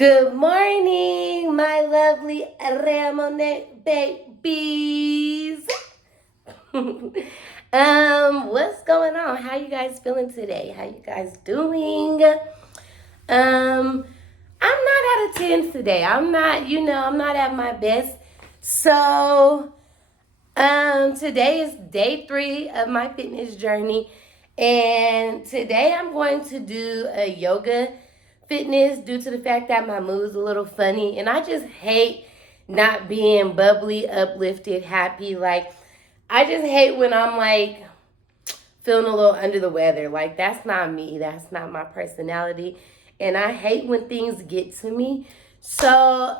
Good morning, my lovely Ramonette babies. What's going on? How you guys feeling today? How you guys doing? I'm not out of 10 today. I'm not at my best. So, today is day 3 of my fitness journey. And today I'm going to do a yoga fitness due to the fact that my mood's a little funny. And I just hate not being bubbly, uplifted, happy. Like, I just hate when I'm like feeling a little under the weather. Like, that's not me. That's not my personality. And I hate when things get to me. So,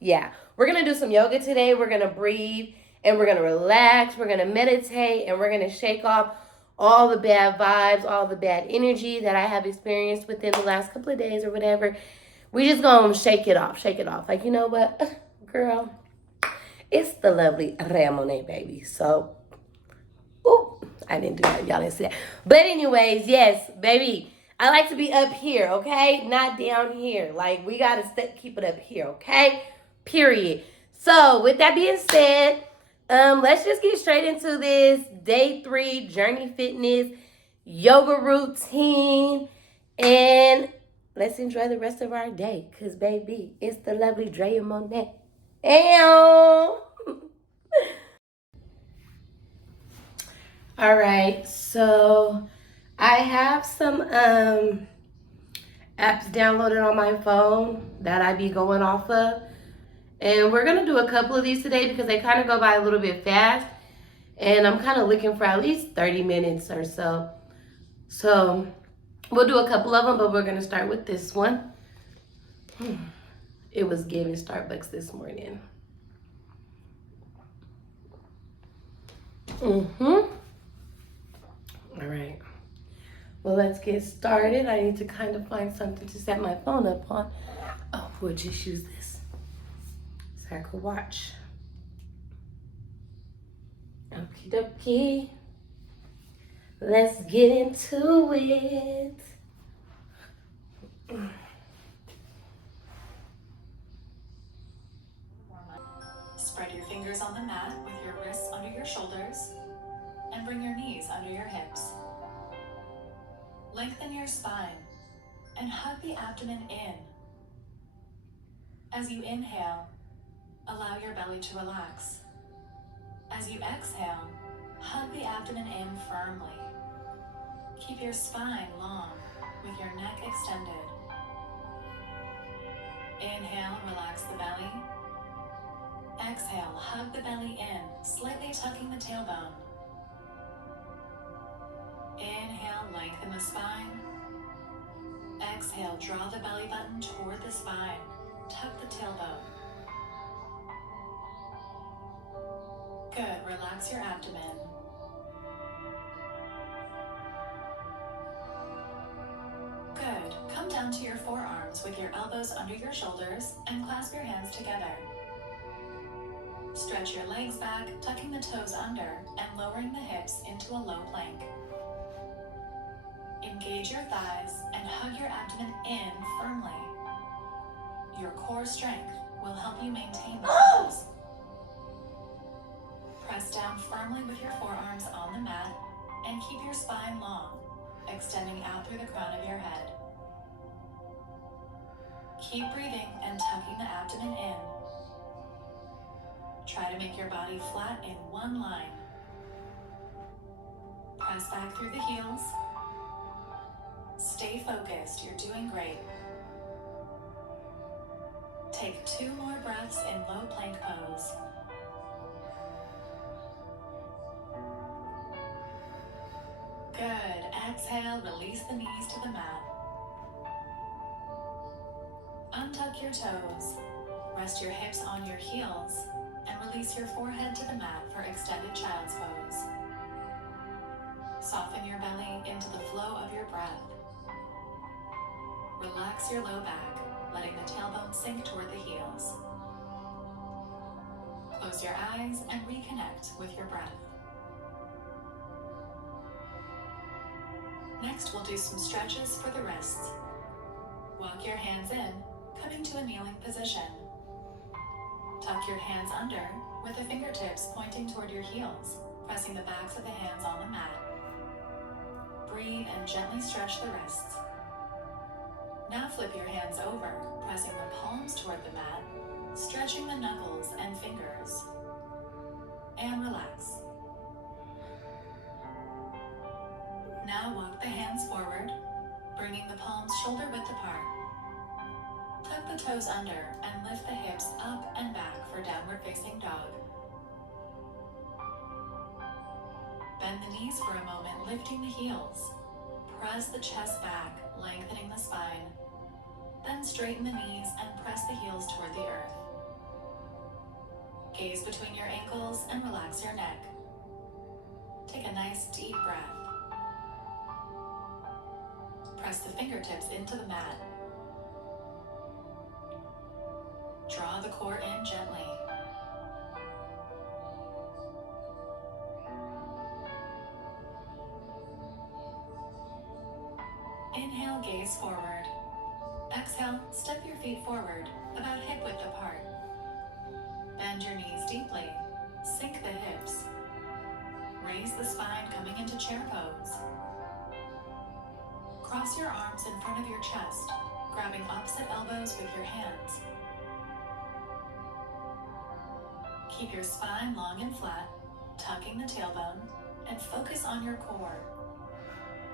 yeah, we're going to do some yoga today. We're going to breathe and we're going to relax. We're going to meditate and we're going to shake off all the bad vibes, all the bad energy that I have experienced within the last couple of days or whatever. We just going to shake it off. Like, you know what, girl, it's the lovely Ramonette baby. So, ooh, I didn't do that. Y'all didn't see that. But anyways, yes, baby, I like to be up here, okay? Not down here. Like, we got to keep it up here, okay? Period. So, with that being said, let's just get straight into this day 3 Journey Fitness yoga routine. And let's enjoy the rest of our day. Because, baby, it's the lovely Drea Monet. Ew. All right, so I have some apps downloaded on my phone that I be going off of. And we're going to do a couple of these today because they kind of go by a little bit fast. And I'm kind of looking for at least 30 minutes or so. So we'll do a couple of them, but we're going to start with this one. It was giving Starbucks this morning. All right. Well, let's get started. I need to kind of find something to set my phone up on. Oh, we'll just use this so I could watch. Okie dokie. Let's get into it. Spread your fingers on the mat with your wrists under your shoulders and bring your knees under your hips. Lengthen your spine and hug the abdomen in. As you inhale, allow your belly to relax. As you exhale, hug the abdomen in firmly. Keep your spine long with your neck extended. Inhale, relax the belly. Exhale, hug the belly in, slightly tucking the tailbone. Inhale, lengthen the spine. Exhale, draw the belly button toward the spine. Tuck the tailbone. Good, relax your abdomen. Good, come down to your forearms with your elbows under your shoulders and clasp your hands together. Stretch your legs back, tucking the toes under and lowering the hips into a low plank. Engage your thighs and hug your abdomen in firmly. Your core strength will help you maintain the pose. Press down firmly with your forearms on the mat and keep your spine long, extending out through the crown of your head. Keep breathing and tucking the abdomen in. Try to make your body flat in one line. Press back through the heels. Stay focused, you're doing great. Take 2 more breaths in low plank pose. Good, exhale, release the knees to the mat. Untuck your toes, rest your hips on your heels, and release your forehead to the mat for extended child's pose. Soften your belly into the flow of your breath. Relax your low back, letting the tailbone sink toward the heels. Close your eyes and reconnect with your breath. Next, we'll do some stretches for the wrists. Walk your hands in, coming to a kneeling position. Tuck your hands under with the fingertips pointing toward your heels, pressing the backs of the hands on the mat. Breathe and gently stretch the wrists. Now flip your hands over, pressing the palms toward the mat, stretching the knuckles and fingers. And relax. Now walk the hands forward, bringing the palms shoulder width apart. Tuck the toes under and lift the hips up and back for downward facing dog. Bend the knees for a moment, lifting the heels. Press the chest back, lengthening the spine. Then straighten the knees and press the heels toward the earth. Gaze between your ankles and relax your neck. Take a nice deep breath. Press the fingertips into the mat. Draw the core in gently. Inhale, gaze forward. Exhale, step your feet forward, about hip width apart. Bend your knees deeply. Sink the hips. Raise the spine, coming into chair pose. Cross your arms in front of your chest, grabbing opposite elbows with your hands. Keep your spine long and flat, tucking the tailbone, and focus on your core.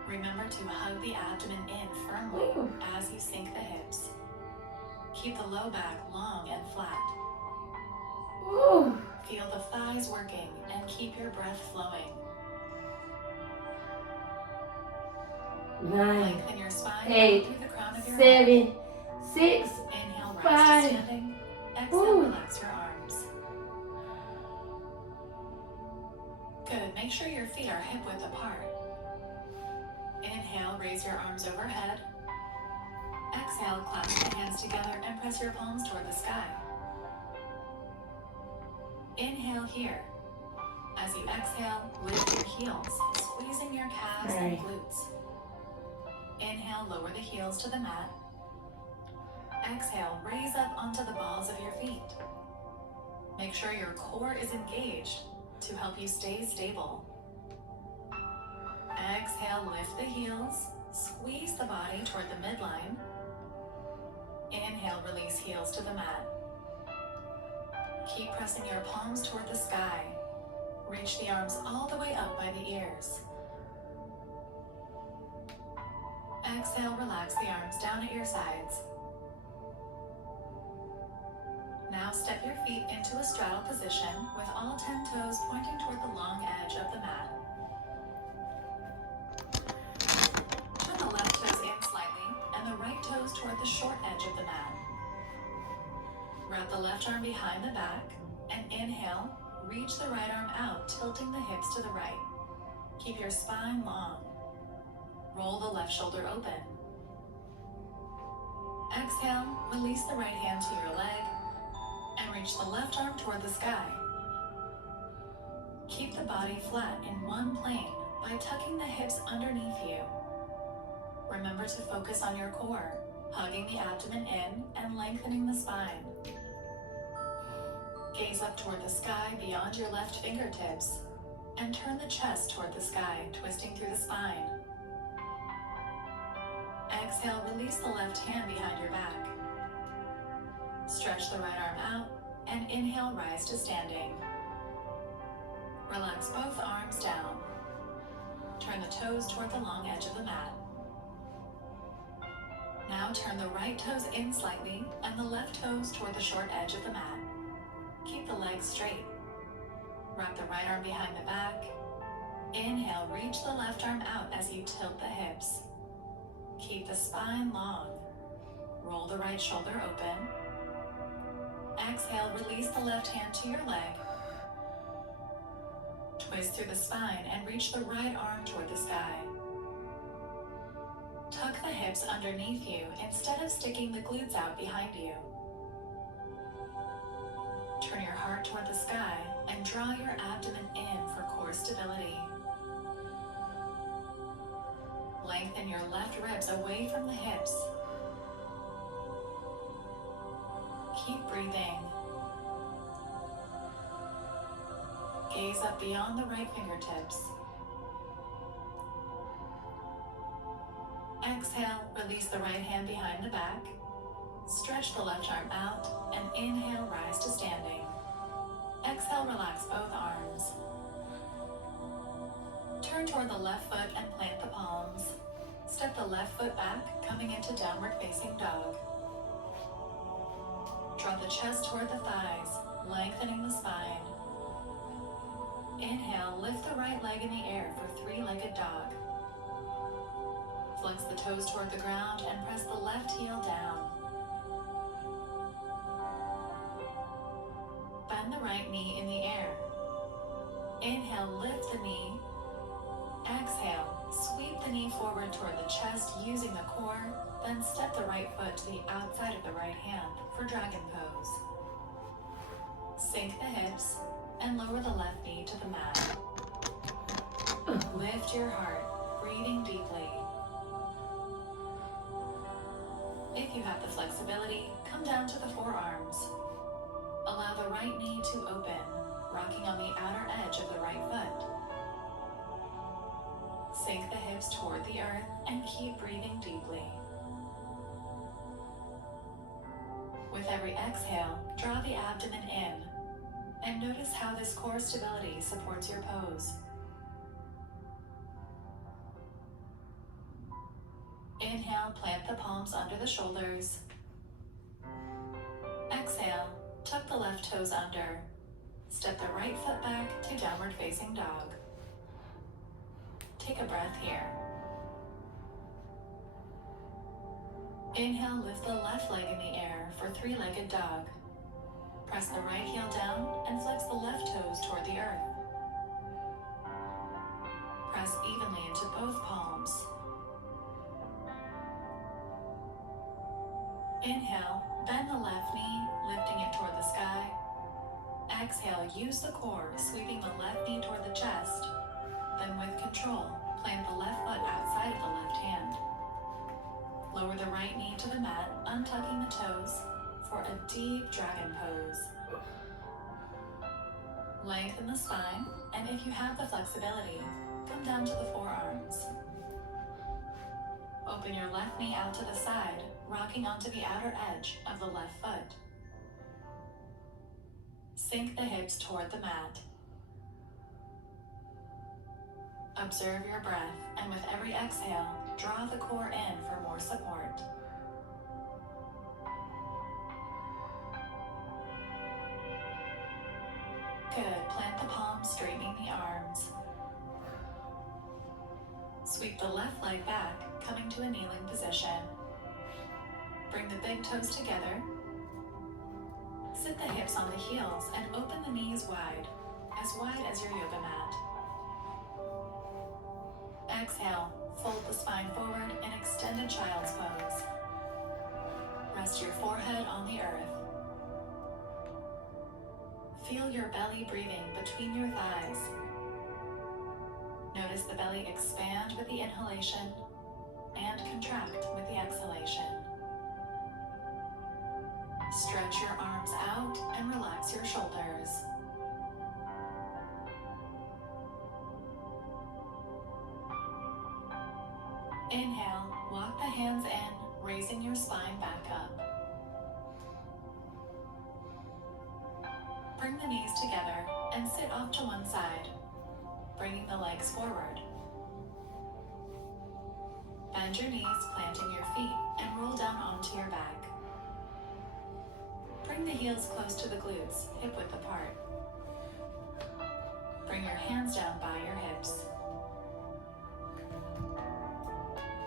Remember to hug the abdomen in firmly as you sink the hips. Keep the low back long and flat. Feel the thighs working and keep your breath flowing. 9, Lengthen your spine 8, through the crown of your head. 7, 6. Inhale, rise 5. to standing. Exhale, relax your arms. Good. Make sure your feet are hip width apart. Inhale, raise your arms overhead. Exhale, clasp the hands together and press your palms toward the sky. Inhale here. As you exhale, lift your heels, squeezing your calves and glutes. Inhale, lower the heels to the mat. Exhale, raise up onto the balls of your feet. Make sure your core is engaged to help you stay stable. Exhale, lift the heels, squeeze the body toward the midline. Inhale, release heels to the mat. Keep pressing your palms toward the sky. Reach the arms all the way up by the ears. Exhale, relax the arms down at your sides. Now step your feet into a straddle position with all 10 toes pointing toward the long edge of the mat. Turn the left toes in slightly and the right toes toward the short edge of the mat. Wrap the left arm behind the back and inhale, reach the right arm out, tilting the hips to the right. Keep your spine long. Roll the left shoulder open. Exhale, release the right hand to your leg and reach the left arm toward the sky. Keep the body flat in one plane by tucking the hips underneath you. Remember to focus on your core, hugging the abdomen in and lengthening the spine. Gaze up toward the sky beyond your left fingertips and turn the chest toward the sky, twisting through the spine. Exhale, release the left hand behind your back. Stretch the right arm out and inhale, rise to standing. Relax both arms down. Turn the toes toward the long edge of the mat. Now turn the right toes in slightly and the left toes toward the short edge of the mat. Keep the legs straight. Wrap the right arm behind the back. Inhale, reach the left arm out as you tilt the hips. Keep the spine long. Roll the right shoulder open. Exhale, release the left hand to your leg. Twist through the spine and reach the right arm toward the sky. Tuck the hips underneath you instead of sticking the glutes out behind you. Turn your heart toward the sky and draw your abdomen in for core stability. Lengthen your left ribs away from the hips. keep breathing. Gaze up beyond the right fingertips. Exhale, release the right hand behind the back. Stretch the left arm out and inhale, rise to standing. Exhale, relax both arms. Turn toward the left foot and plant the palms. Step the left foot back, coming into downward facing dog. Draw the chest toward the thighs, lengthening the spine. Inhale, lift the right leg in the air for three-legged dog. Flex the toes toward the ground and press the left heel down. Bend the right knee in the air. Inhale, lift the knee. Exhale, sweep the knee forward toward the chest using the core, then step the right foot to the outside of the right hand for dragon pose. Sink the hips and lower the left knee to the mat. Lift your heart, breathing deeply. If you have the flexibility, come down to the forearms. Allow the right knee to open, rocking on the outer edge of the right foot. Sink the hips toward the earth and keep breathing deeply. With every exhale, draw the abdomen in and notice how this core stability supports your pose. Inhale, plant the palms under the shoulders. Exhale, tuck the left toes under. Step the right foot back to downward facing dog. Take a breath here. Inhale, lift the left leg in the air for three-legged dog. Press the right heel down and flex the left toes toward the earth. Press evenly into both palms. Inhale, bend the left knee, lifting it toward the sky. Exhale, use the core, sweeping the left knee toward the chest. Then with control, plant the left foot outside of the left hand. Lower the right knee to the mat, untucking the toes for a deep dragon pose. Lengthen the spine, and if you have the flexibility, come down to the forearms. Open your left knee out to the side, rocking onto the outer edge of the left foot. Sink the hips toward the mat. Observe your breath, and with every exhale, draw the core in for more support. Good. Plant the palms, straightening the arms. Sweep the left leg back, coming to a kneeling position. Bring the big toes together. Sit the hips on the heels and open the knees wide as your yoga mat. Exhale, fold the spine forward in extended child's pose. Rest your forehead on the earth. Feel your belly breathing between your thighs. Notice the belly expand with the inhalation and contract with the exhalation. Stretch your arms out and relax your shoulders. Inhale, walk the hands in, raising your spine back up. Bring the knees together and sit off to one side, bringing the legs forward. Bend your knees, planting your feet, and roll down onto your back. Bring the heels close to the glutes, hip-width apart. Bring your hands down by your hips.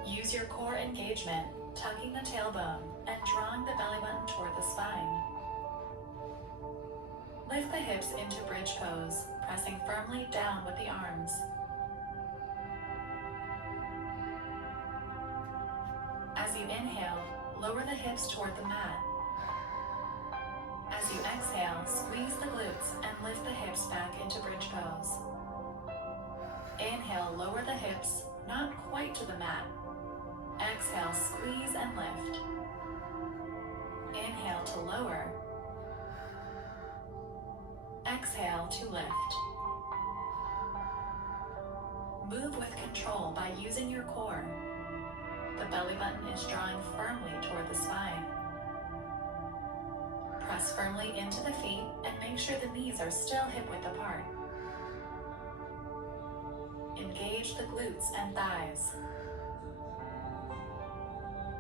Use your core engagement, tucking the tailbone and drawing the belly button toward the spine. Lift the hips into bridge pose, pressing firmly down with the arms. As you inhale, lower the hips toward the mat. As you exhale, squeeze the glutes and lift the hips back into bridge pose. Inhale, lower the hips, not quite to the mat. Exhale, squeeze and lift. Inhale to lower, exhale to lift. Move with control by using your core. The belly button is drawing firmly toward the spine. Press firmly into the feet and make sure the knees are still hip-width apart. Engage the glutes and thighs.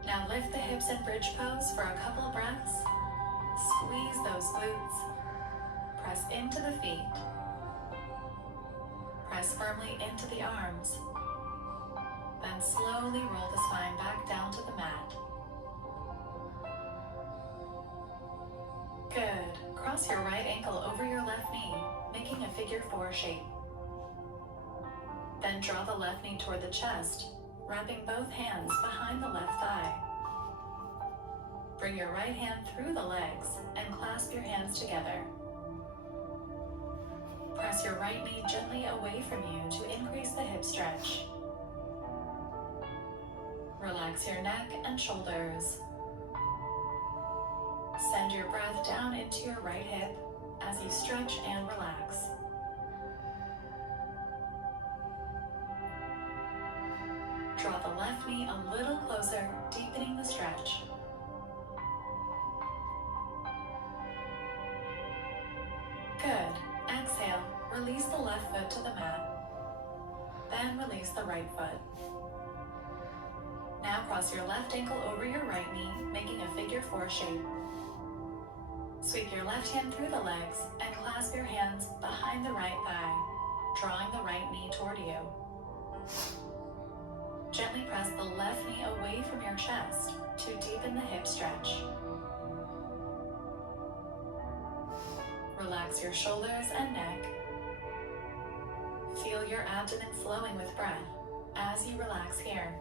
Now lift the hips in bridge pose for a couple of breaths. Squeeze those glutes. Press into the feet. Press firmly into the arms. Then slowly roll the spine back down to the mat. Good. Cross your right ankle over your left knee, making a figure 4 shape. Then draw the left knee toward the chest, wrapping both hands behind the left thigh. Bring your right hand through the legs and clasp your hands together. Press your right knee gently away from you to increase the hip stretch. Relax your neck and shoulders. Send your breath down into your right hip as you stretch and relax. Draw the left knee a little closer, deepening the stretch. Good. Exhale, release the left foot to the mat. Then release the right foot. Now cross your left ankle over your right knee, making a figure 4 shape. Sweep your left hand through the legs and clasp your hands behind the right thigh, drawing the right knee toward you. Gently press the left knee away from your chest to deepen the hip stretch. Relax your shoulders and neck. Feel your abdomen flowing with breath as you relax here.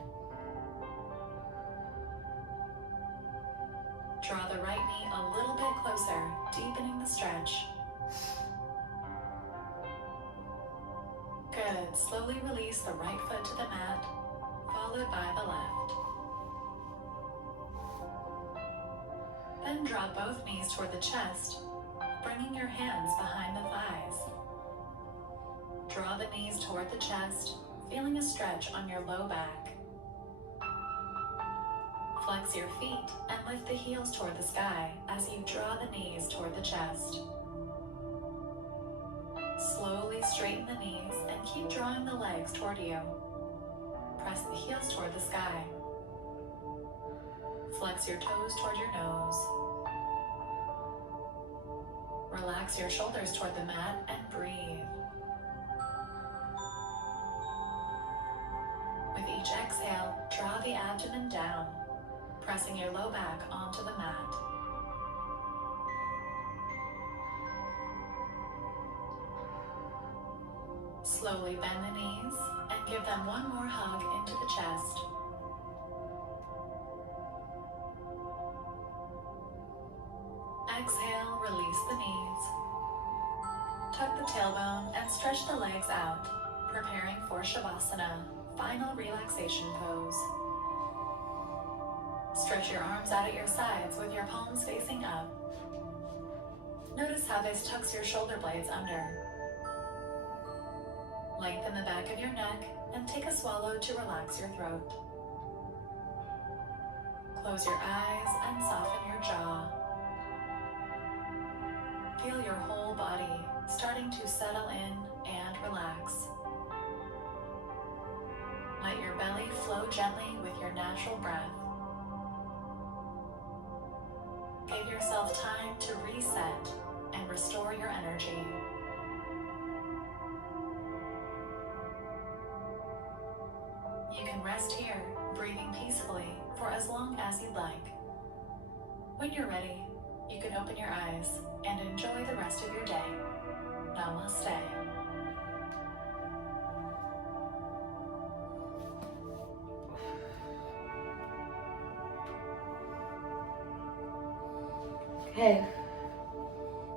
Draw the right knee a little bit closer, deepening the stretch. Good. Slowly release the right foot to the mat, followed by the left. Then draw both knees toward the chest, bringing your hands behind the thighs. Draw the knees toward the chest, feeling a stretch on your low back. Flex your feet and lift the heels toward the sky as you draw the knees toward the chest. Slowly straighten the knees and keep drawing the legs toward you. Press the heels toward the sky. Flex your toes toward your nose. Relax your shoulders toward the mat and breathe. With each exhale, draw the abdomen down, pressing your low back onto the mat. Slowly bend the knees and give them one more hug into the chest. Exhale, release the knees. Tuck the tailbone and stretch the legs out, preparing for Shavasana, final relaxation pose. Stretch your arms out at your sides with your palms facing up. Notice how this tucks your shoulder blades under. Lengthen the back of your neck and take a swallow to relax your throat. Close your eyes and soften your jaw. Feel your whole body starting to settle in and relax. Let your belly flow gently with your natural breath. Give yourself time to reset and restore your energy. You can rest here, breathing peacefully for as long as you'd like. When you're ready, you can open your eyes and enjoy the rest of your day. Namaste. Okay.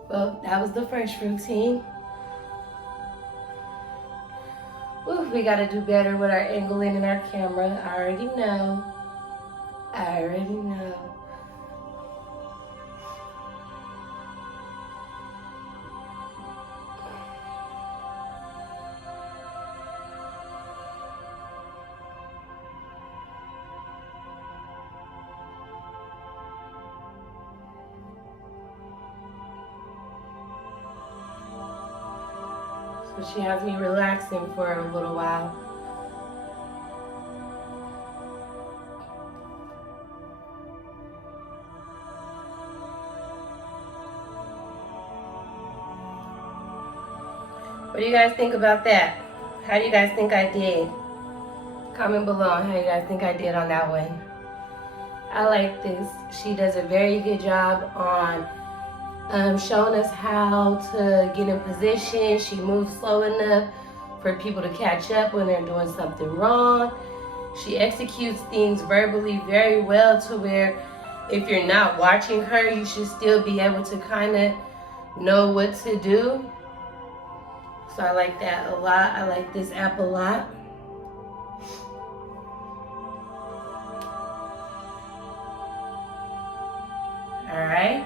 Well, that was the first routine. Ooh, we gotta do better with our angling and our camera. I already know. but she has me relaxing for a little while. What do you guys think about that? How do you guys think I did? Comment below on how you guys think I did on that one. I like this. She does a very good job on showing us how to get in position. She moves slow enough for people to catch up when they're doing something wrong. She executes things verbally very well to where if you're not watching her, you should still be able to kind of know what to do. So I like that a lot. I like this app a lot. All right.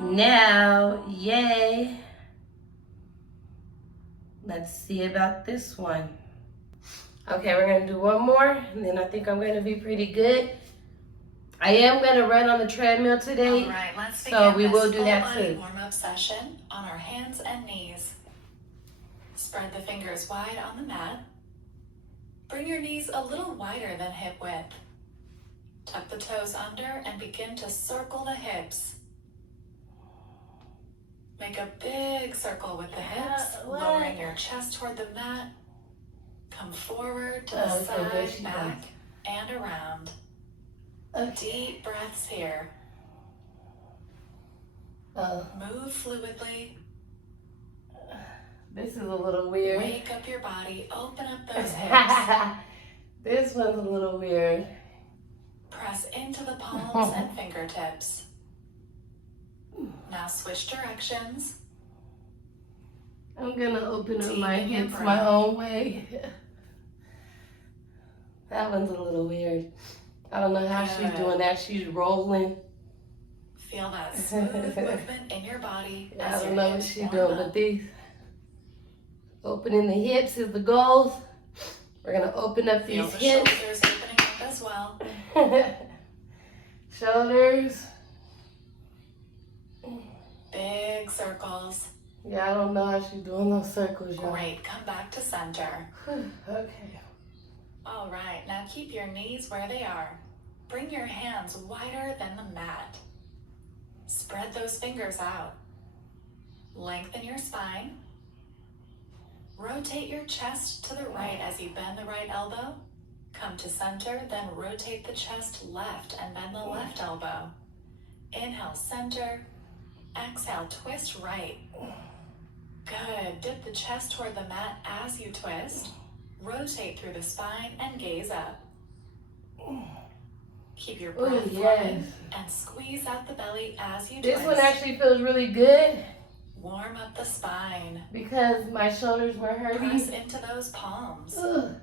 Now, yay. Let's see about this one. Okay, we're gonna do one more, and then I think I'm gonna be pretty good. I am gonna run on the treadmill today. All right, let's so begin we will do that full-body too. warm-up session on our hands and knees. Spread the fingers wide on the mat. Bring your knees a little wider than hip width. Tuck the toes under and begin to circle the hips. Make a big circle with the hips, lowering your chest toward the mat. Come forward to the side, back, and around. Deep breaths here. Move fluidly. This is a little weird. Wake up your body, open up those hips. This one's a little weird. Press into the palms and fingertips. Now switch directions. I'm gonna open up my Deepen your hips breath. my own way. That one's a little weird. I don't know how she's doing that. She's rolling. Feel that smooth movement in your body. I as don't your know what hips she's warm doing, up. but these opening the hips is the goal. We're gonna open up Feel these the hips. shoulders opening up as well. Shoulders. Big circles. Yeah, I don't know how she's doing those circles, y'all. Great. Come back to center. Okay. All right. Now keep your knees where they are. Bring your hands wider than the mat. Spread those fingers out. Lengthen your spine. Rotate your chest to the right as you bend the right elbow. Come to center, then rotate the chest left and bend the left elbow. Inhale, center. Exhale, twist right. Good. Dip the chest toward the mat as you twist. Rotate through the spine and gaze up. Keep your breath flowing and squeeze out the belly as you twist. This one actually feels really good Warm up the spine. because my shoulders were hurting. Press into those palms. Ugh.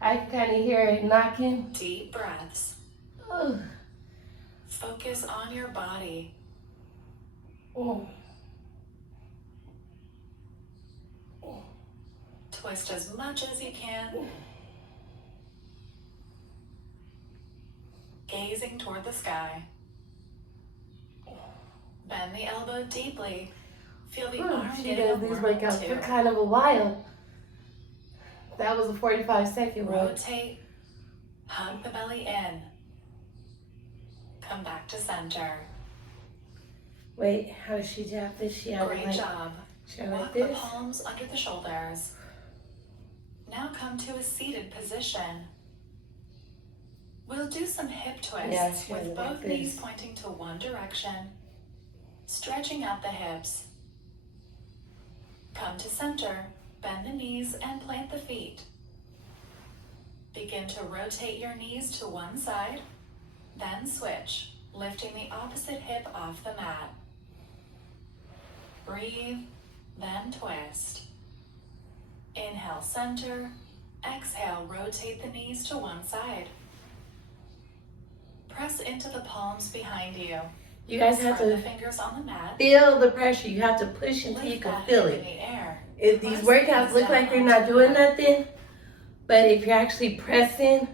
I can kind of hear it knocking. Deep breaths. Ugh. Focus on your body. Mm. Twist as much as you can. Gazing toward the sky. Bend the elbow deeply. Feel the arm She getting a does these whirl workouts for too. kind of a while. That was a 45-second one. Rotate. Hug the belly in. Come back to center. Wait, how does she tap this? She has Great like, job. she has like Walk the this. palms under the shoulders. Now come to a seated position. We'll do some hip twists Yeah, she has with it like both knees this. pointing to one direction, stretching out the hips. Come to center, bend the knees and plant the feet. Begin to rotate your knees to one side, then switch, lifting the opposite hip off the mat. Breathe, then twist. Inhale, center. Exhale, rotate the knees to one side. Press into the palms behind you. You guys have Spread the to fingers on the mat. feel the pressure. You have to push until you Lift can that feel hip in it. the air. If these Press the workouts knees look down like they're onto not the doing mat. nothing, but if you're actually pressing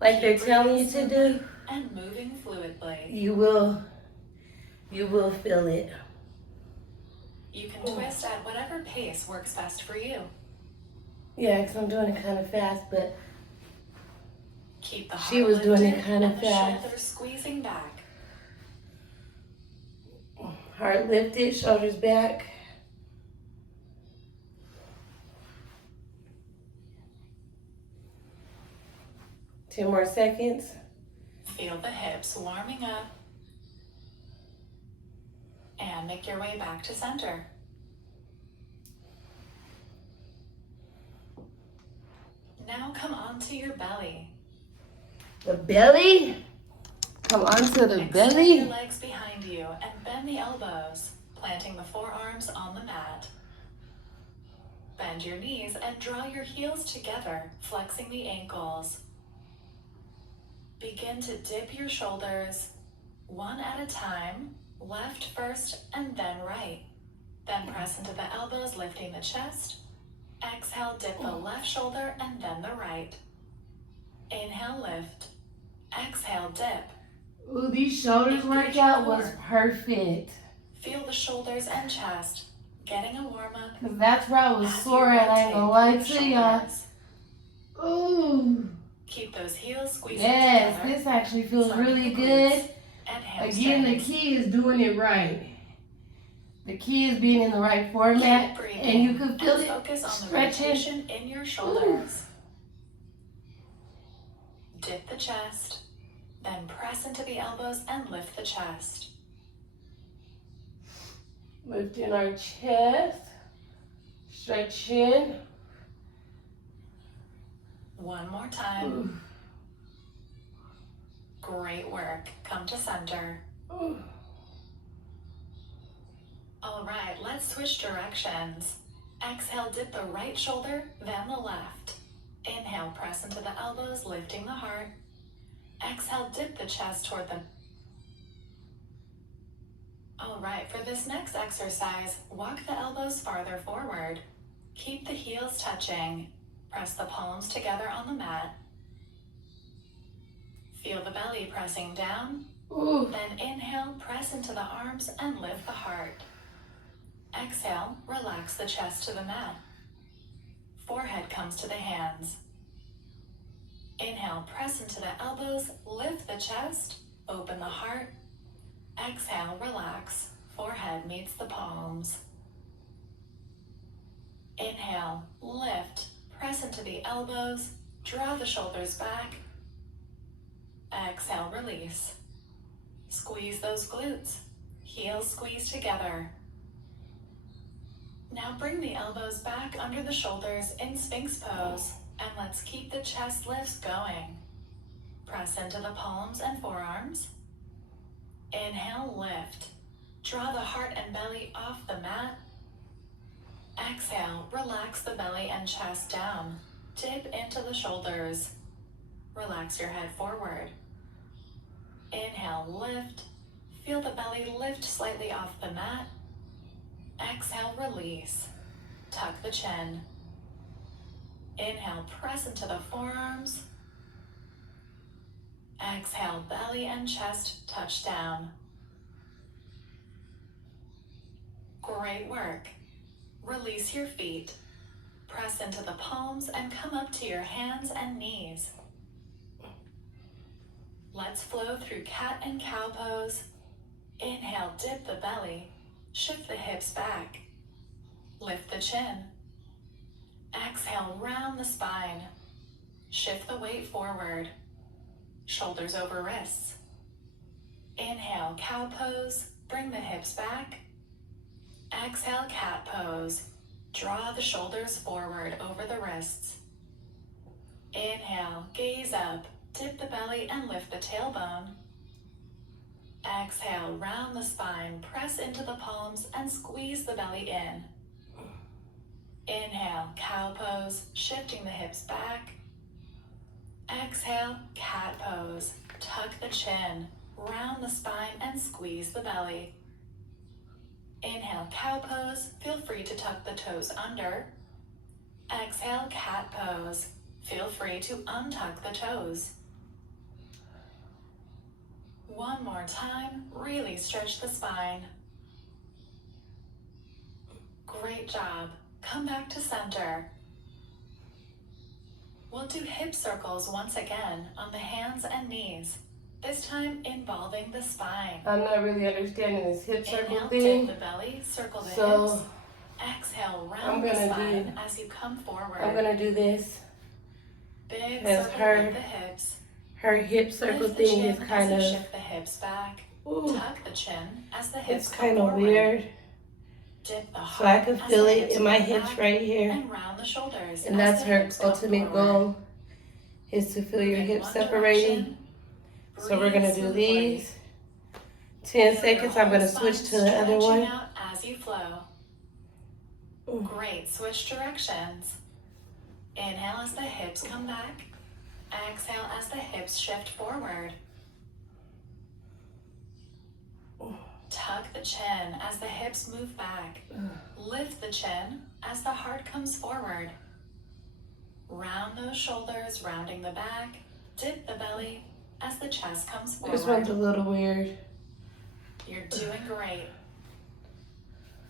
like they're Keep telling you breathing to do, slowly and moving fluidly. you will feel it. You can twist at whatever pace works best for you. Yeah, because I'm doing it kind of fast, but Keep the heart she was doing it lifted kind of and the fast. shoulders squeezing back. Heart lifted, shoulders back. Ten more seconds. Feel the hips warming up. And make your way back to center. Now come onto your belly. The belly. Come onto the Extend belly. your legs behind you and bend the elbows, planting the forearms on the mat. Bend your knees and draw your heels together, flexing the ankles. Begin to dip your shoulders, one at a time, left first and then right. Then press into the elbows, lifting the chest. Exhale, dip the left shoulder and then the right. Inhale, lift. Exhale, dip. Ooh, these shoulders workout was perfect. Feel the shoulders and chest, getting a warm up. Because that's where I was sore at, I ain't gonna lie to y'all. Ooh. Keep those heels squeezing yes, together. this actually feels really good. Again, the key is doing it right. The key is being in the right format, and you can feel it focus on stretching. the rotation in your shoulders. Dip the chest, then press into the elbows and lift the chest. Lifting our chest, stretching. One more time. Great work. Come to center. All right, let's switch directions. Exhale, dip the right shoulder, then the left. Inhale, press into the elbows, lifting the heart. Exhale, dip the chest toward the... All right, for this next exercise, walk the elbows farther forward. Keep the heels touching. Press the palms together on the mat. Feel the belly pressing down. Then inhale, press into the arms and lift the heart. Exhale, relax the chest to the mat. Forehead comes to the hands. Inhale, press into the elbows, lift the chest, open the heart. Exhale, relax. Forehead meets the palms. Inhale, lift, press into the elbows, draw the shoulders back. Exhale, release. Squeeze those glutes. Heels squeeze together. Now bring the elbows back under the shoulders in Sphinx pose, and let's keep the chest lifts going. Press into the palms and forearms. Inhale, lift. Draw the heart and belly off the mat. Exhale, relax the belly and chest down. Dip into the shoulders. Relax your head forward. Inhale, lift. Feel the belly lift slightly off the mat. Exhale, release. Tuck the chin. Inhale, press into the forearms. Exhale, belly and chest touch down. Great work. Release your feet. Press into the palms and come up to your hands and knees. Let's flow through cat and cow pose. Inhale, dip the belly. Shift the hips back. Lift the chin. Exhale, round the spine. Shift the weight forward. Shoulders over wrists. Inhale, cow pose. Bring the hips back. Exhale, cat pose. Draw the shoulders forward over the wrists. Inhale, gaze up. Dip the belly and lift the tailbone. Exhale, round the spine, press into the palms and squeeze the belly in. Inhale, cow pose, shifting the hips back. Exhale, cat pose, tuck the chin, round the spine and squeeze the belly. Inhale, cow pose, feel free to tuck the toes under. Exhale, cat pose, feel free to untuck the toes. One more time, really stretch the spine. Great job. Come back to center. We'll do hip circles once again on the hands and knees, this time involving the spine. I'm not really understanding this hip circle Inhale, thing. dip the belly, circle the So hips. Exhale, I'm round the gonna spine as you come forward. I'm gonna do this. Big As circle her- with the hips. Her hip circle Lift the thing chin is kind as you of, shift the hips back. ooh, Tuck the chin as the hips it's come kind of forward. weird. Dip the So I heart can as feel the it hips in my move hips back, right here. and round the shoulders And as that's the her hips come ultimate forward. goal, is to feel your In hips one separating. direction. So we're gonna Breathe do smoothly. these. 10 Feel seconds, your I'm gonna whole spine switch to the other stretching one. out as you flow. Ooh. Great, switch directions. Inhale as the hips come back. Exhale as the hips shift forward. Tuck the chin as the hips move back. Lift the chin as the heart comes forward. Round those shoulders, rounding the back. Dip the belly as the chest comes This one's a forward. little weird. You're doing great.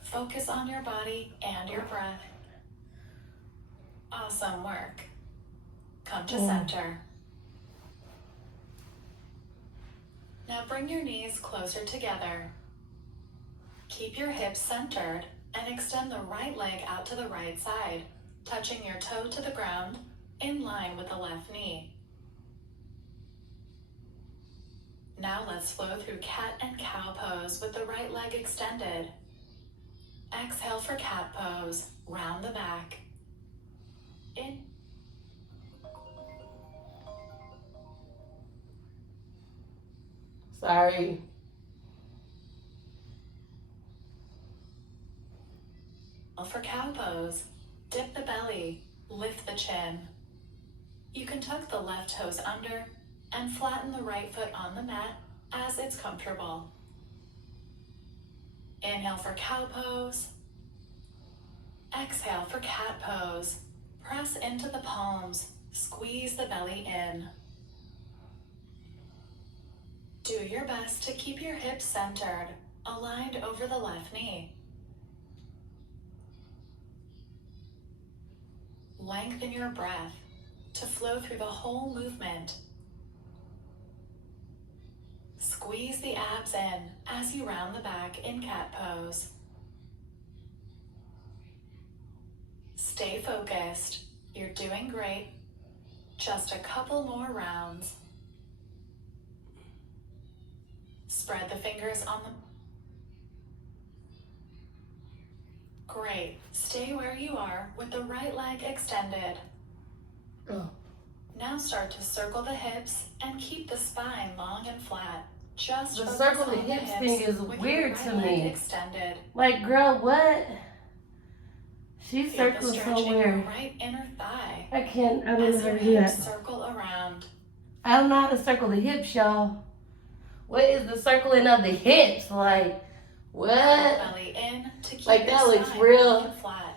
Focus on your body and your breath. Awesome work. Come to center. Now bring your knees closer together. Keep your hips centered and extend the right leg out to the right side, touching your toe to the ground in line with the left knee. Now let's flow through cat and cow pose with the right leg extended. Exhale for cat pose, round the back. In. Sorry. For cow pose, dip the belly, lift the chin. You can tuck the left toes under and flatten the right foot on the mat as it's comfortable. Inhale for cow pose. Exhale for cat pose. Press into the palms, squeeze the belly in. Do your best to keep your hips centered, aligned over the left knee. Lengthen your breath to flow through the whole movement. Squeeze the abs in as you round the back in cat pose. Stay focused. You're doing great. Just a couple more rounds. Spread the fingers on the... Great. Stay where you are with the right leg extended. Oh. Now start to circle the hips and keep the spine long and flat. Just The focus circle the on hips thing is with your weird right to leg me. Extended. Like, girl, what? She's Feel the circling stretch so in your weird. right inner thigh. I don't know As how your to do hips that. circle around. I don't know how to circle the hips, y'all. What is the circling of the hips? Like, what? Belly in to keep Like, your that looks spine real. long and flat.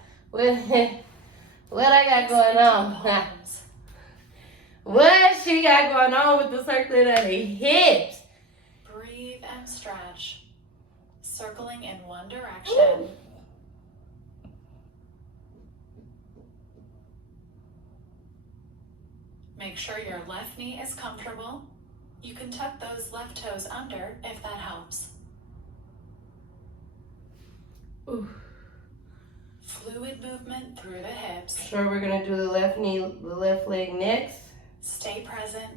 What I got Press going into the on? palms. What she got going on with the circling of the hips? Breathe and stretch. Circling in one direction. Make sure your left knee is comfortable. You can tuck those left toes under if that helps. Ooh. Fluid movement through the hips. Sure, we're gonna do the left knee, the left leg next. Stay present.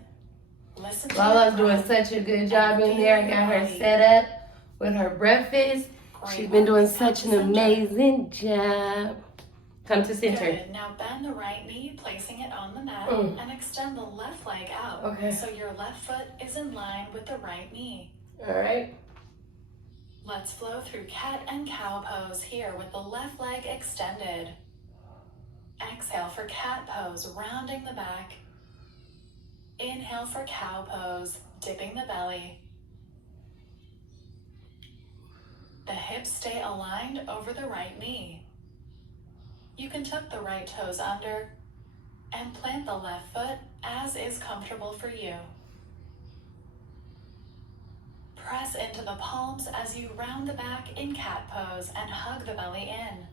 Listen to Lala's your doing breath. such a good job in there. I got her set up with her breakfast. Great She's been work. doing Now such to an center. amazing job. Come to center. Good. Now bend the right knee, placing it on the mat, and extend the left leg out. Okay. So your left foot is in line with the right knee. All right. Let's flow through cat and cow pose here with the left leg extended. Exhale for cat pose, rounding the back. Inhale for cow pose, dipping the belly. The hips stay aligned over the right knee. You can tuck the right toes under and plant the left foot as is comfortable for you. Press into the palms as you round the back in cat pose and hug the belly in.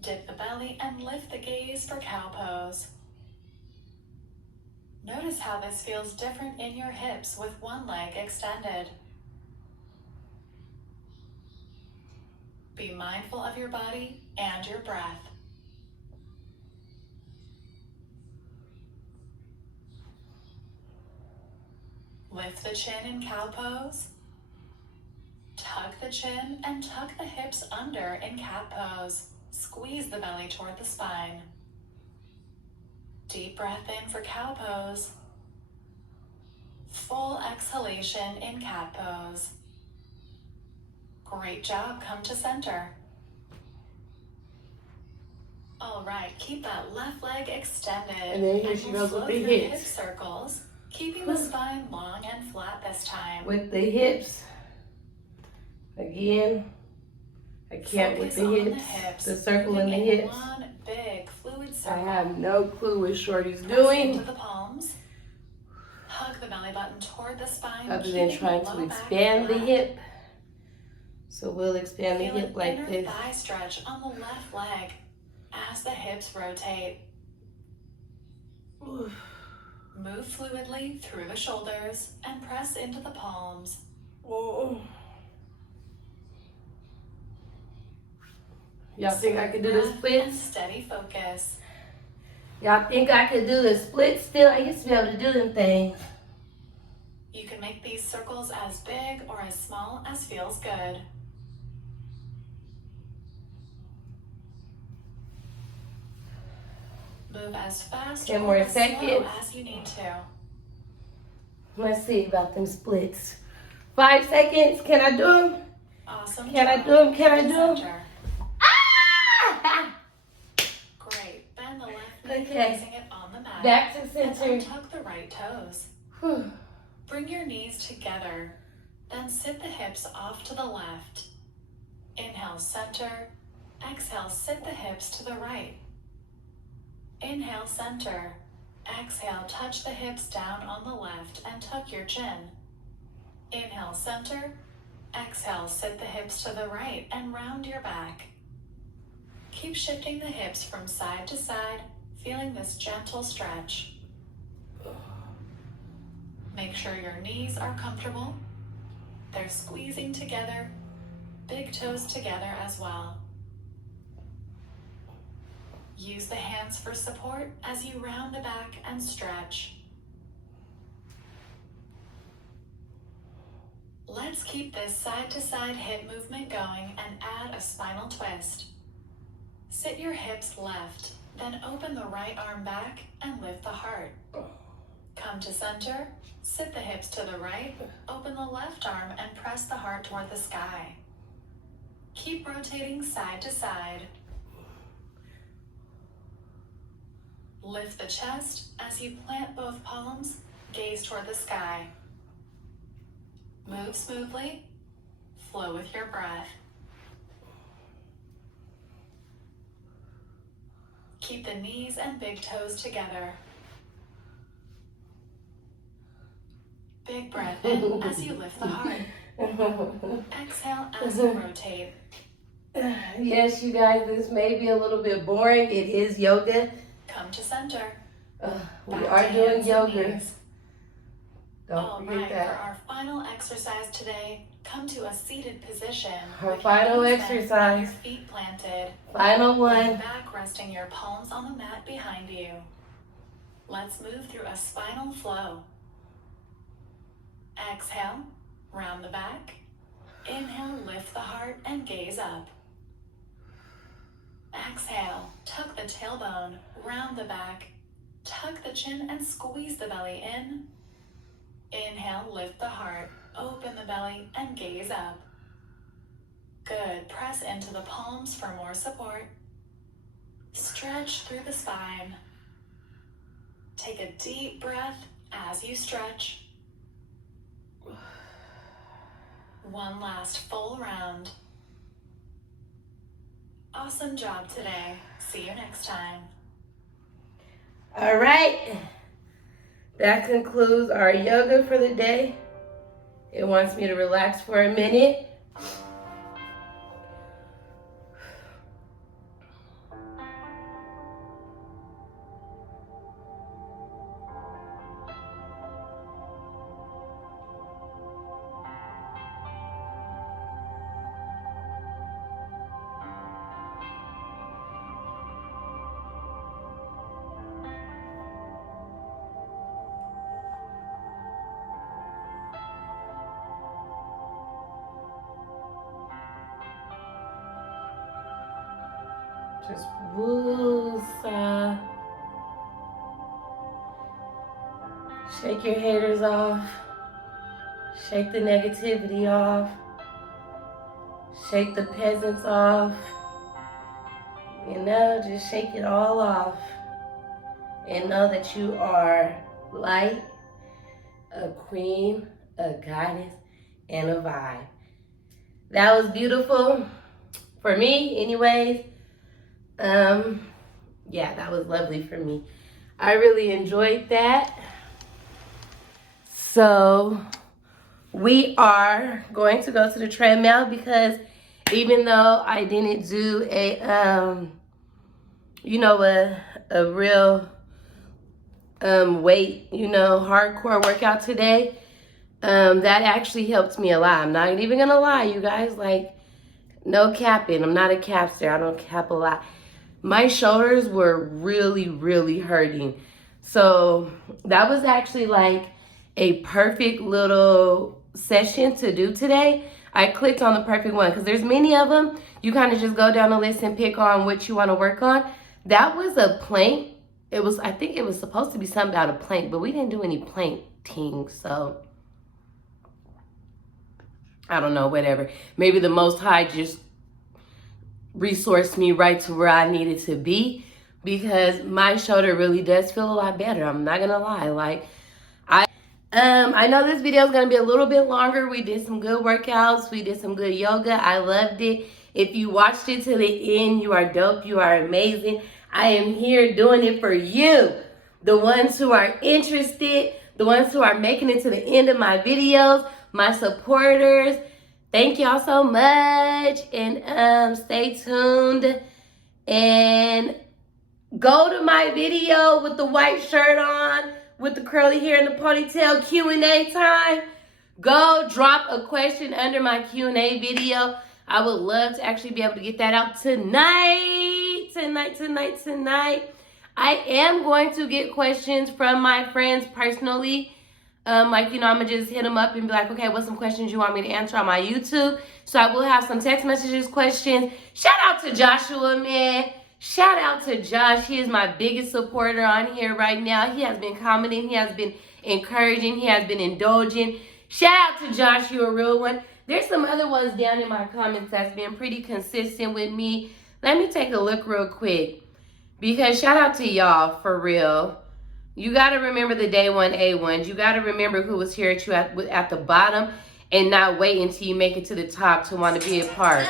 Dip the belly and lift the gaze for cow pose. Notice how this feels different in your hips with one leg extended. Be mindful of your body and your breath. Lift the chin in cow pose. Tuck the chin and tuck the hips under in cat pose. Squeeze the belly toward the spine. Deep breath in for cow pose. Full exhalation in cat pose. Great job, come to center. All right, keep that left leg extended. And then here she we'll goes with flow the through hips. hip circles, keeping the spine long and flat this time. With the hips. Again, I can't Focus with on the the hips. hips, The circle in the moving in hips. one big fluid I circle. have no clue what Shorty's Press doing. into the palms. Hug the belly button toward the spine, Other than keeping trying the to low back expand the flat. hip. So we'll expand the Feel hip an like inner this. thigh stretch on the left leg as the hips rotate. Move fluidly through the shoulders and press into the palms. Y'all think I could do the Breath and splits? steady focus. Y'all think I could do the splits still? I used to be able to do them things. You can make these circles as big or as small as feels good. Move as fast 10 or more as slow seconds. as you need to. Let's see about them splits. 5 seconds. Can I do them? Awesome Can I job. do them? Can I do them? Center. Ah! Great. Bend the left knee, Okay. placing it on the mat. Back to And center. tuck the right toes. Whew. Bring your knees together. Then sit the hips off to the left. Inhale, center. Exhale, sit the hips to the right. Inhale, center. Exhale, touch the hips down on the left and tuck your chin. Inhale, center. Exhale, sit the hips to the right and round your back. Keep shifting the hips from side to side, feeling this gentle stretch. Make sure your knees are comfortable. They're squeezing together, big toes together as well. Use the hands for support as you round the back and stretch. Let's keep this side-to-side hip movement going and add a spinal twist. Sit your hips left, then open the right arm back and lift the heart. Come to center, sit the hips to the right, open the left arm and press the heart toward the sky. Keep rotating side to side. Lift the chest as you plant both palms, gaze toward the sky. Move smoothly, flow with your breath. Keep the knees and big toes together. Big breath in as you lift the heart. Exhale as you rotate. Yes, you guys, this may be a little bit boring. It is yoga. Come to center. We Back are to doing hands and yoga. knees. Don't All forget right, for that. our final exercise today, come to a seated position. Our with final your knees bent and exercise. your feet planted. Final Lean one. back, resting your palms on the mat behind you. Let's move through a spinal flow. Exhale, round the back. Inhale, lift the heart and gaze up. Exhale, tuck the tailbone, round the back. Tuck the chin and squeeze the belly in. Inhale, lift the heart, open the belly and gaze up. Good, press into the palms for more support. Stretch through the spine. Take a deep breath as you stretch. One last full round. Awesome job today. See you next time. All right. That concludes our yoga for the day. It wants me to relax for a minute. Just woosah. Shake your haters off. Shake the negativity off. Shake the peasants off. You know, just shake it all off. And know that you are light, a queen, a goddess, and a vibe. That was beautiful for me, anyways. Yeah, that was lovely for me. I really enjoyed that. So we are going to go to the treadmill because even though I didn't do a real weight, hardcore workout today, that actually helped me a lot. I'm not even gonna lie, you guys, like, no capping. I'm not a capster. I don't cap a lot. My shoulders were really, really hurting. So that was actually like a perfect little session to do today. I clicked on the perfect one because there's many of them. You kind of just go down the list and pick on what you want to work on. That was a plank. I think it was supposed to be something about a plank, but we didn't do any planking, so I don't know, whatever. Maybe the Most High just resourced me right to where I needed to be because my shoulder really does feel a lot better. I'm not gonna lie. Like, I know this video is gonna be a little bit longer. We did some good workouts. We did some good yoga. I loved it. If you watched it to the end, you are dope. You are amazing. I am here doing it for you, the ones who are interested, the ones who are making it to the end of my videos, my supporters. Thank y'all so much, and stay tuned and go to my video with the white shirt on, with the curly hair and the ponytail, Q&A time. Go drop a question under my Q&A video. I would love to actually be able to get that out tonight. I am going to get questions from my friends personally. I'm gonna just hit them up and be like, okay, what's some questions you want me to answer on my YouTube? So I will have some text messages, questions. Shout out to Joshua, man. Shout out to Josh. He is my biggest supporter on here right now. He has been commenting. He has been encouraging. He has been indulging. Shout out to Josh. You're a real one. There's some other ones down in my comments that's been pretty consistent with me. Let me take a look real quick. Because shout out to y'all, for real. You got to remember the day one A1s. You got to remember who was here at the bottom and not wait until you make it to the top to want to be a part.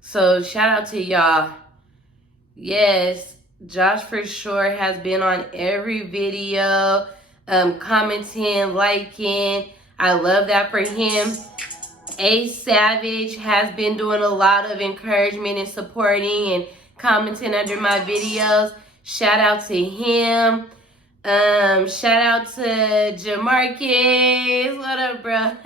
So shout out to y'all. Yes, Josh for sure has been on every video, commenting, liking. I love that for him. Ace Savage has been doing a lot of encouragement and supporting and commenting under my videos. Shout out to him. Shout out to Jamarcus. What up, bro?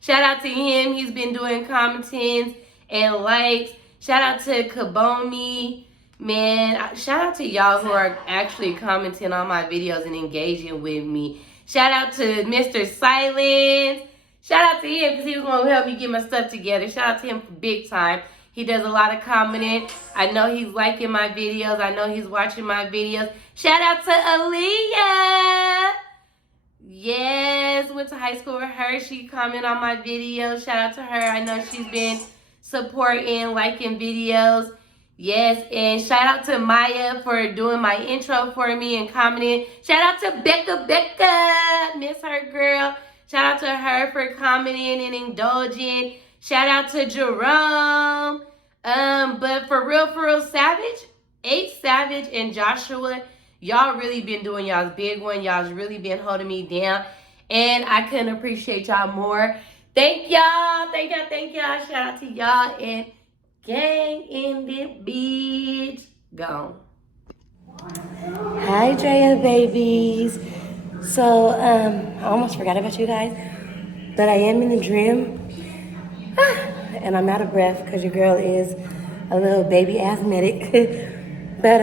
Shout out to him. He's been doing commenting and likes. Shout out to Kaboni. Man, shout out to y'all who are actually commenting on my videos and engaging with me. Shout out to Mr. Silence. Shout out to him because he was going to help me get my stuff together. Shout out to him for big time. He does a lot of commenting. I know he's liking my videos. I know he's watching my videos. Shout out to Aaliyah. Yes, went to high school with her. She commented on my videos. Shout out to her. I know she's been supporting, liking videos. Yes, and shout out to Maya for doing my intro for me and commenting. Shout out to Becca. Miss her, girl. Shout out to her for commenting and indulging. Shout out to Jerome. But for real, Savage, Ace Savage and Joshua, y'all really been doing y'all's big one. Y'all's really been holding me down. And I couldn't appreciate y'all more. Thank y'all. Thank y'all. Shout out to y'all. And gang in the beach. Gone. Hi, Drea babies. So, I almost forgot about you guys. But I am in the gym. And I'm out of breath because your girl is a little baby asthmatic. But,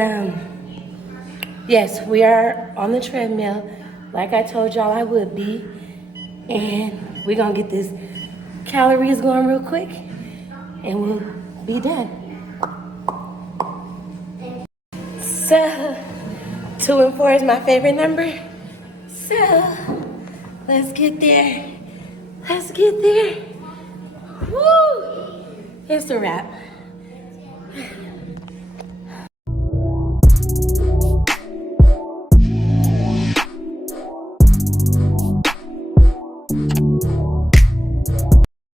yes, we are on the treadmill like I told y'all I would be. And we're going to get this calories going real quick. And we'll be done. So, 2 and 4 is my favorite number. So, let's get there. Let's get there. Woo! It's a wrap.